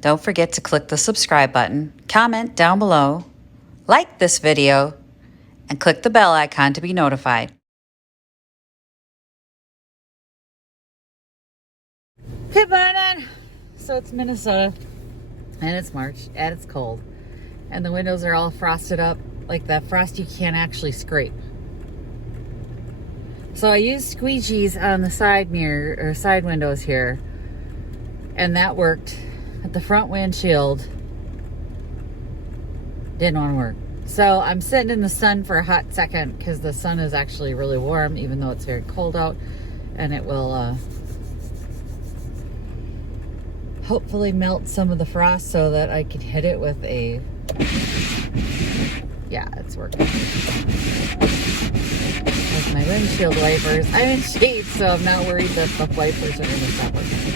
Don't forget to click the subscribe button, comment down below, like this video, and click the bell icon to be notified. Good morning! So it's Minnesota, and it's March, and it's cold, and the windows are all frosted up, like that frost you can't actually scrape. So I used squeegees on the side mirror, or side windows here, and that worked. But the front windshield didn't want to work. So I'm sitting in the sun for a hot second because the sun is actually really warm, even though it's very cold out, and it will hopefully melt some of the frost so that I can hit it with a, yeah, it's working. With my windshield wipers. I'm in shade, so I'm not worried that the wipers are going to stop working.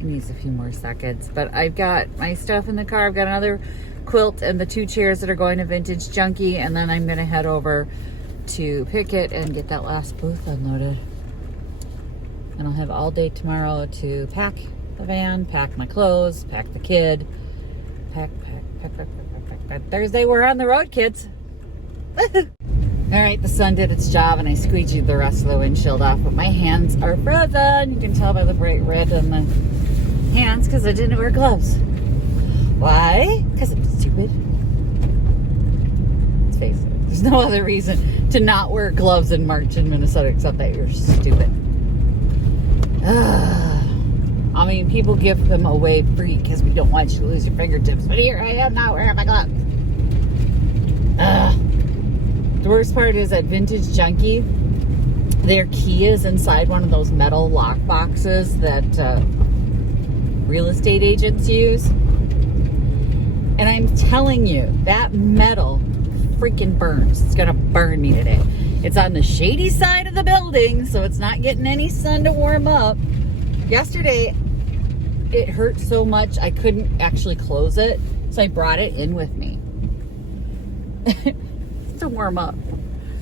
It needs a few more seconds, but I've got my stuff in the car. I've got another quilt and the 2 chairs that are going to Vintage Junkie, and then I'm going to head over to Picket and get that last booth unloaded. And I'll have all day tomorrow to pack the van, pack my clothes, pack the kid. Pack. Thursday, we're on the road, kids. All right, the sun did its job, and I squeegeed the rest of the windshield off, but my hands are frozen. You can tell by the bright red on the hands because I didn't wear gloves. Why? Because I'm stupid. Let's face it. There's no other reason to not wear gloves in March in Minnesota except that you're stupid. I mean, people give them away free because we don't want you to lose your fingertips. But here I am not wearing my gloves. The worst part is at Vintage Junkie, their key is inside one of those metal lock boxes that real estate agents use. And I'm telling you, that metal freaking burns. It's gonna burn me today. It's on the shady side of the building, so it's not getting any sun to warm up. Yesterday, it hurt so much I couldn't actually close it, so I brought it in with me to warm up.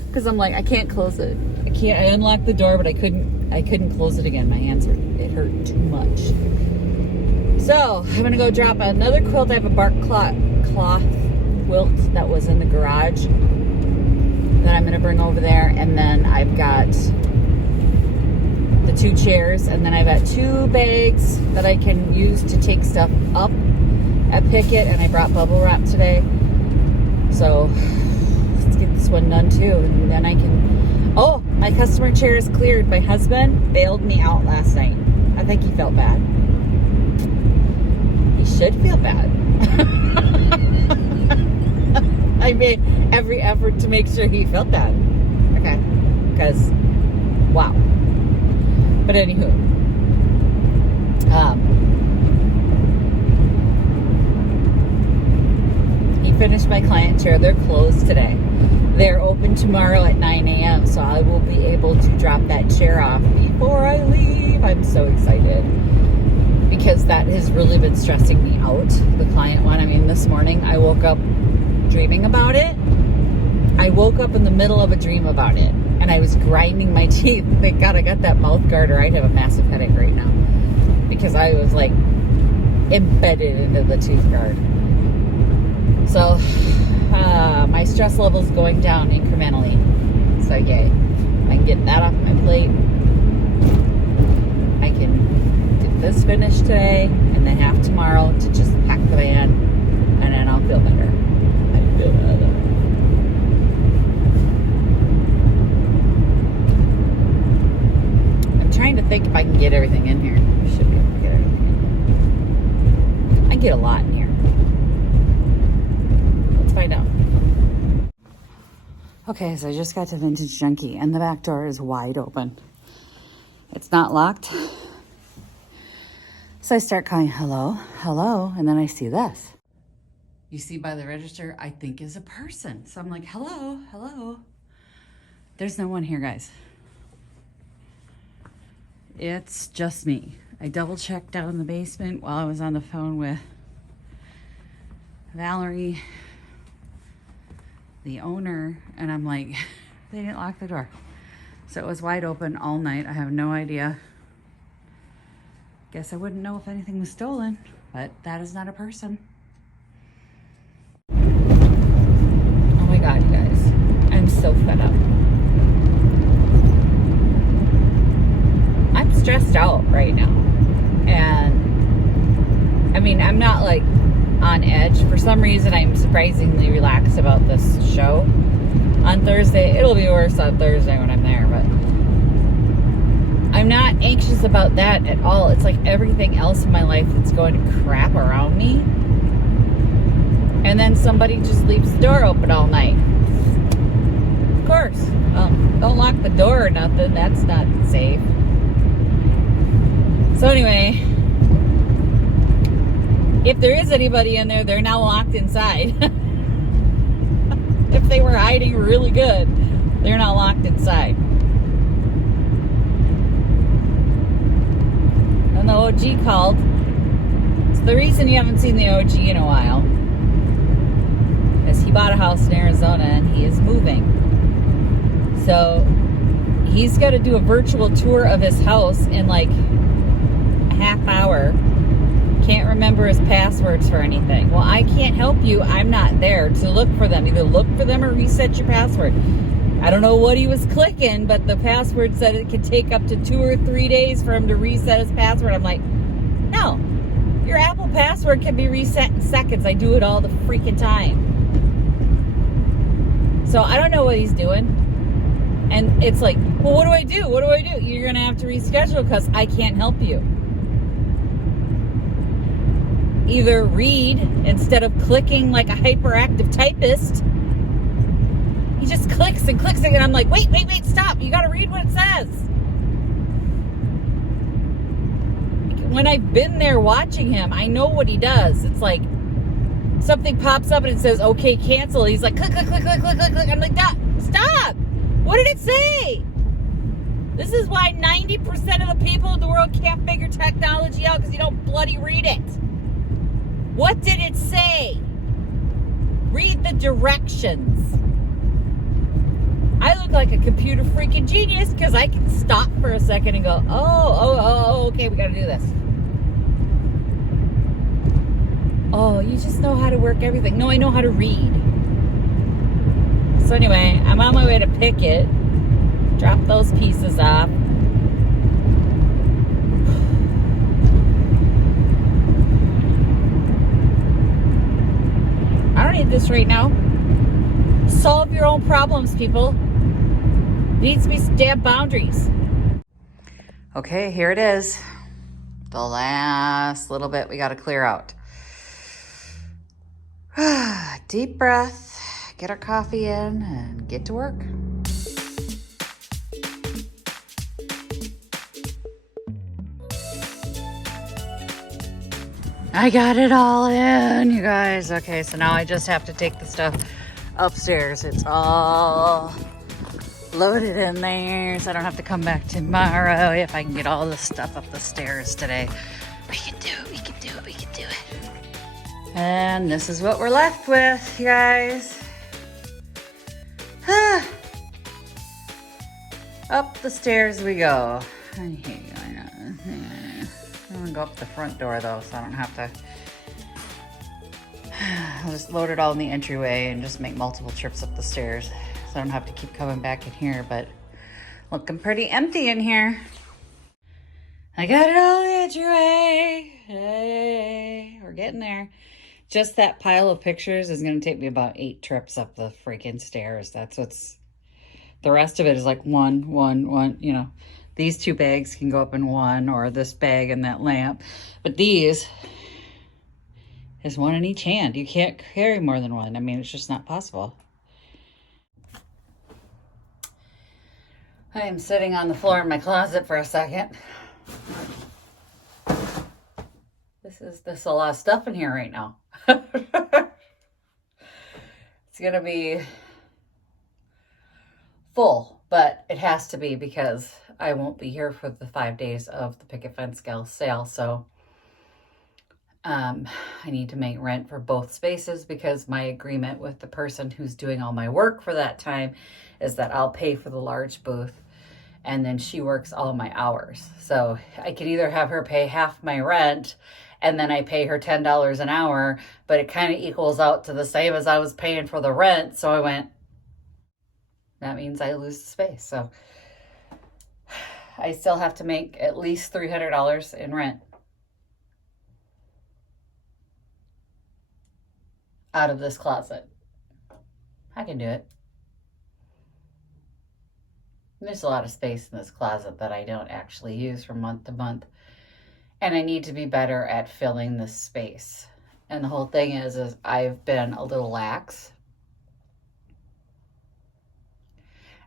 Because I'm like, I can't close it. I unlocked the door, but I couldn't close it again. My hands hurt. It hurt too much. So I'm gonna go drop another quilt. I have a bark cloth quilt that was in the garage that I'm gonna bring over there, and then I've got the 2 chairs, and then I've got 2 bags that I can use to take stuff up at Picket, and I brought bubble wrap today. So let's get this one done too, and then I can. Oh, my customer chair is cleared. My husband bailed me out last night. I think he felt bad. He should feel bad. I made every effort to make sure he felt bad. Okay. Because, wow. But anywho. He finished my client chair. They're closed today. They're open tomorrow at 9 a.m. So I will be able to drop that chair off before I leave. I'm so excited. Because that has really been stressing me out, the client one. I mean, this morning I woke up dreaming about it. I woke up in the middle of a dream about it, and I was grinding my teeth. Thank God I got that mouth guard, or I'd have a massive headache right now. Because I was like embedded into the tooth guard. So my stress level is going down incrementally. So yay. I can get that off my plate. I can this finished today, and then have tomorrow to just pack the van, and then I'll feel better. I feel better. I'm trying to think if I can get everything in here. I should be able to get everything in. I get a lot in here. Let's find out. Okay, so I just got to Vintage Junkie, and the back door is wide open. It's not locked. So I start calling, hello, hello, and then I see this. You see by the register, I think is a person. So I'm like, hello, hello. There's no one here, guys. It's just me. I double checked down in the basement while I was on the phone with Valerie, the owner, and I'm like, they didn't lock the door. So it was wide open all night. I have no idea. Guess I wouldn't know if anything was stolen. But that is not a person. Oh my God, you guys. I'm so fed up. I'm stressed out right now. And I mean, I'm not like on edge. For some reason, I'm surprisingly relaxed about this show on Thursday. It'll be worse on Thursday when I'm there, but I'm not anxious about that at all. It's like everything else in my life that's going to crap around me. And then somebody just leaves the door open all night. Of course. Don't lock the door or nothing. That's not safe. So anyway, if there is anybody in there, they're now locked inside. If they were hiding really good, they're now locked inside. And the OG called. It's the reason you haven't seen the OG in a while is he bought a house in Arizona and he is moving. So he's got to do a virtual tour of his house in like a half hour. Can't remember his passwords for anything. Well, I can't help you. I'm not there to look for them. Either look for them or reset your password. I don't know what he was clicking, but the password said it could take up to 2 or 3 days for him to reset his password. I'm like, no. Your Apple password can be reset in seconds. I do it all the freaking time. So I don't know what he's doing. And it's like, well, what do I do? What do I do? You're going to have to reschedule because I can't help you. Either read instead of clicking like a hyperactive typist. He just clicks and clicks and I'm like, wait, stop. You got to read what it says. When I've been there watching him, I know what he does. It's like something pops up and it says, okay, cancel. He's like, click. I'm like, stop. What did it say? This is why 90% of the people in the world can't figure technology out because you don't bloody read it. What did it say? Read the directions. I look like a computer freaking genius because I can stop for a second and go, oh, okay, we got to do this. Oh, you just know how to work everything. No, I know how to read. So anyway, I'm on my way to pick it. Drop those pieces off. I don't need this right now. Solve your own problems, people. Needs to be some damn boundaries. Okay, here it is. The last little bit we got to clear out. Deep breath, get our coffee in, and get to work. I got it all in, you guys. Okay, so now I just have to take the stuff upstairs. It's all loaded in there, so I don't have to come back tomorrow. If I can get all the stuff up the stairs today, we can do it. And this is what we're left with, you guys. Up the stairs we go. I'm gonna go up the front door though, so I don't have to. I'll just load it all in the entryway and just make multiple trips up the stairs, so I don't have to keep coming back in here. But looking pretty empty in here. I got it all in the entryway. Hey, we're getting there. Just that pile of pictures is gonna take me about 8 trips up the freaking stairs. That's what's. The rest of it is like one. You know, these 2 bags can go up in one, or this bag and that lamp. But these is one in each hand. You can't carry more than one. I mean, it's just not possible. I am sitting on the floor in my closet for a second. There's a lot of stuff in here right now. It's gonna be full, but it has to be because I won't be here for the 5 days of the picket fence sale. So I need to make rent for both spaces because my agreement with the person who's doing all my work for that time is that I'll pay for the large booth and then she works all my hours. So I could either have her pay half my rent and then I pay her $10 an hour, but it kind of equals out to the same as I was paying for the rent. So I went, that means I lose the space. So I still have to make at least $300 in rent out of this closet. I can do it. There's a lot of space in this closet that I don't actually use from month to month. And I need to be better at filling this space. And the whole thing is I've been a little lax.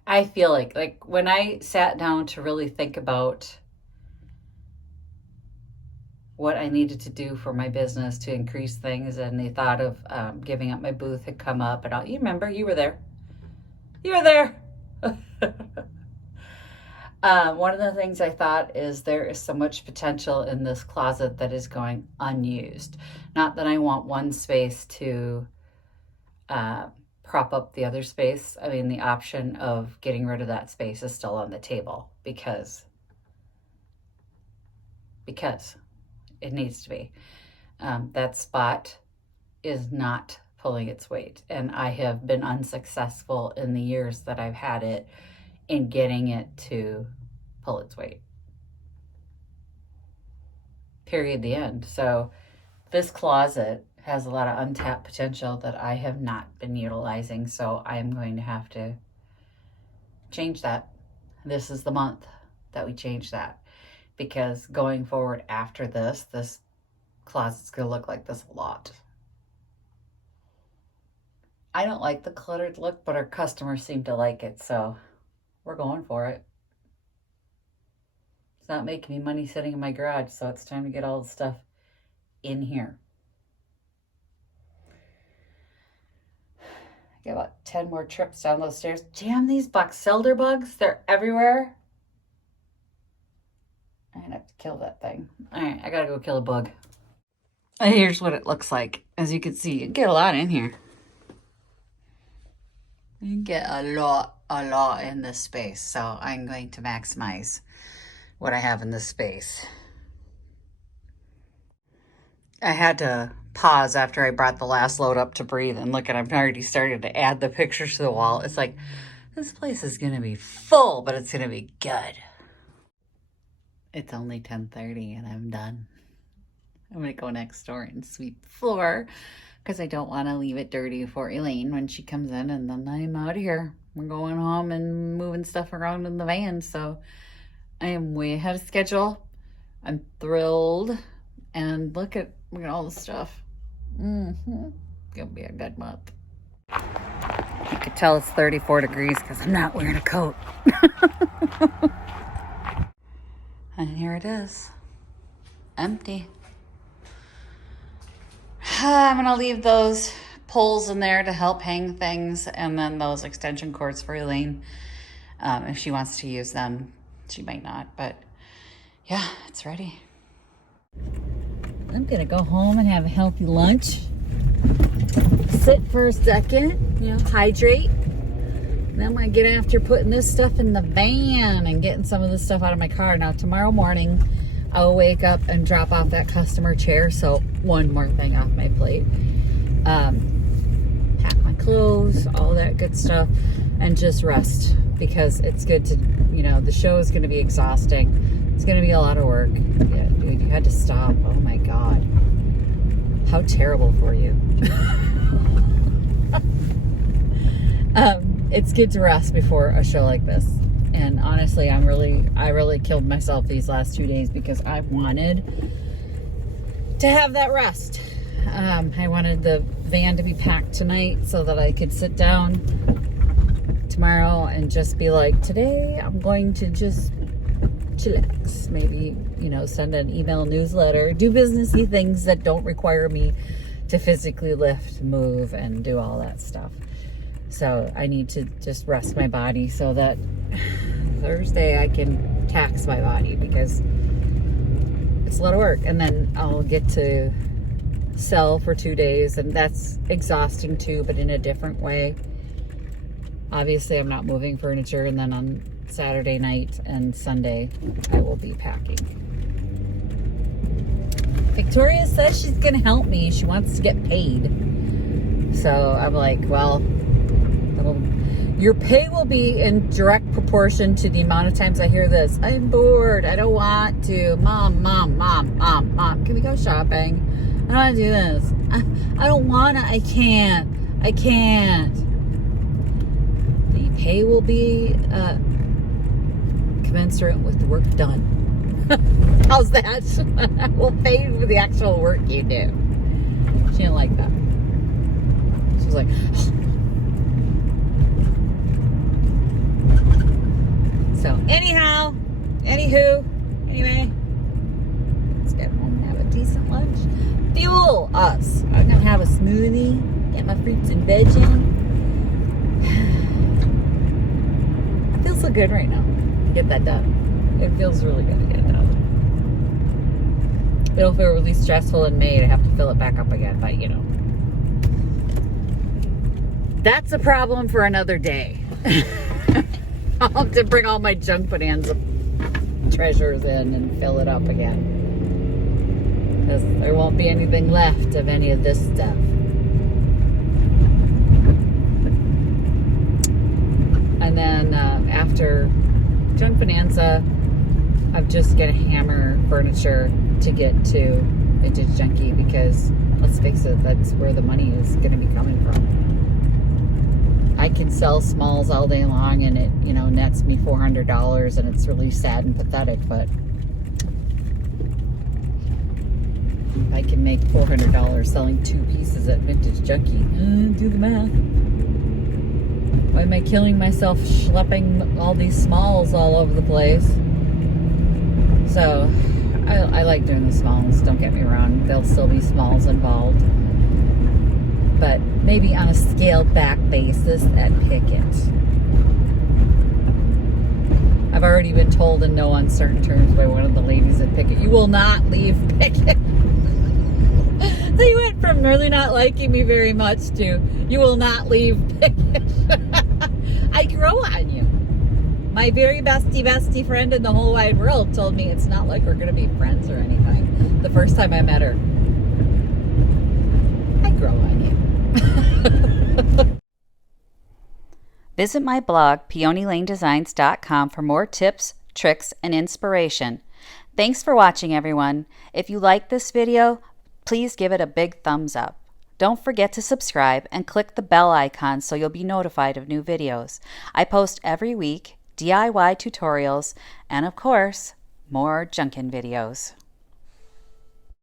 I feel like when I sat down to really think about what I needed to do for my business to increase things, and the thought of giving up my booth had come up, and you remember, you were there. You were there. One of the things I thought is there is so much potential in this closet that is going unused. Not that I want one space to prop up the other space. I mean, the option of getting rid of that space is still on the table because it needs to be. That spot is not pulling its weight, and I have been unsuccessful in the years that I've had it in getting it to pull its weight. Period, the end. So this closet has a lot of untapped potential that I have not been utilizing, so I am going to have to change that. This is the month that we change that, because going forward after this closet's gonna look like this a lot. I don't like the cluttered look, but our customers seem to like it, so we're going for it. It's not making me money sitting in my garage, so it's time to get all the stuff in here. I got about 10 more trips down those stairs. Damn, these box elder bugs, they're everywhere. I'm gonna have to kill that thing. All right, I gotta go kill a bug. And here's what it looks like. As you can see, you get a lot in here. You get a lot in this space. So I'm going to maximize what I have in this space. I had to pause after I brought the last load up to breathe and look, and I've already started to add the pictures to the wall. It's like, this place is gonna be full, but it's gonna be good. It's only 10:30 and I'm done. I'm gonna go next door and sweep the floor because I don't want to leave it dirty for Elaine when she comes in, and then I'm out of here. We're going home and moving stuff around in the van, so I am way ahead of schedule. I'm thrilled, and look at all the stuff. Gonna be a good month. You could tell it's 34 degrees because I'm not wearing a coat. And here it is, empty. I'm gonna leave those poles in there to help hang things, and then those extension cords for Elaine. If she wants to use them, she might not, but yeah, it's ready. I'm gonna go home and have a healthy lunch. Sit for a second, hydrate. Then I'm gonna get after putting this stuff in the van and getting some of this stuff out of my car. Now tomorrow morning, I'll wake up and drop off that customer chair. So one more thing off my plate. Pack my clothes, all that good stuff, and just rest, because it's good to, the show is gonna be exhausting. It's gonna be a lot of work. Yeah, dude, you had to stop. Oh my God. How terrible for you. It's good to rest before a show like this. And honestly, I really killed myself these last 2 days because I wanted to have that rest. I wanted the van to be packed tonight so that I could sit down tomorrow and just be like, today I'm going to just chillax. Maybe, send an email newsletter, do businessy things that don't require me to physically lift, move, and do all that stuff. So I need to just rest my body so that Thursday I can tax my body, because it's a lot of work. And then I'll get to sell for 2 days, and that's exhausting too, but in a different way. Obviously, I'm not moving furniture, and then on Saturday night and Sunday, I will be packing. Victoria says she's going to help me. She wants to get paid. So I'm like, well, your pay will be in direct proportion to the amount of times I hear this. I'm bored. I don't want to. Mom, can we go shopping? I don't want to do this. I don't want to. I can't. The pay will be commensurate with the work done. How's that? We'll pay for the actual work you do. She didn't like that. She was like, so anyway, let's get home and have a decent lunch. Fuel us. I'm gonna have a smoothie, get my fruits and veg in. It feels so good right now to get that done. It feels really good to get it done. It'll feel really stressful in May to have to fill it back up again, but you know. That's a problem for another day. I'll have to bring all my junk bonanza treasures in and fill it up again. Because there won't be anything left of any of this stuff. And then after junk bonanza, I'm just gonna hammer furniture to get to Vintage Junkie because let's face it, that's where the money is gonna be coming from. I can sell smalls all day long and it, you know, nets me $400 and it's really sad and pathetic, but I can make $400 selling 2 pieces at Vintage Junkie. Do the math. Why am I killing myself schlepping all these smalls all over the place? So, I like doing the smalls, don't get me wrong. There'll still be smalls involved. But maybe on a scaled back basis at Pickett. I've already been told in no uncertain terms by one of the ladies at Pickett, you will not leave Pickett. They went from really not liking me very much to, you will not leave Pickett. I grow on you. My very bestie friend in the whole wide world told me it's not like we're going to be friends or anything. The first time I met her. I grow on you. Visit my blog, peonylanedesigns.com, for more tips, tricks, and inspiration. Thanks for watching, everyone. If you like this video, please give it a big thumbs up. Don't forget to subscribe and click the bell icon so you'll be notified of new videos. I post every week DIY tutorials and, of course, more junkin' videos.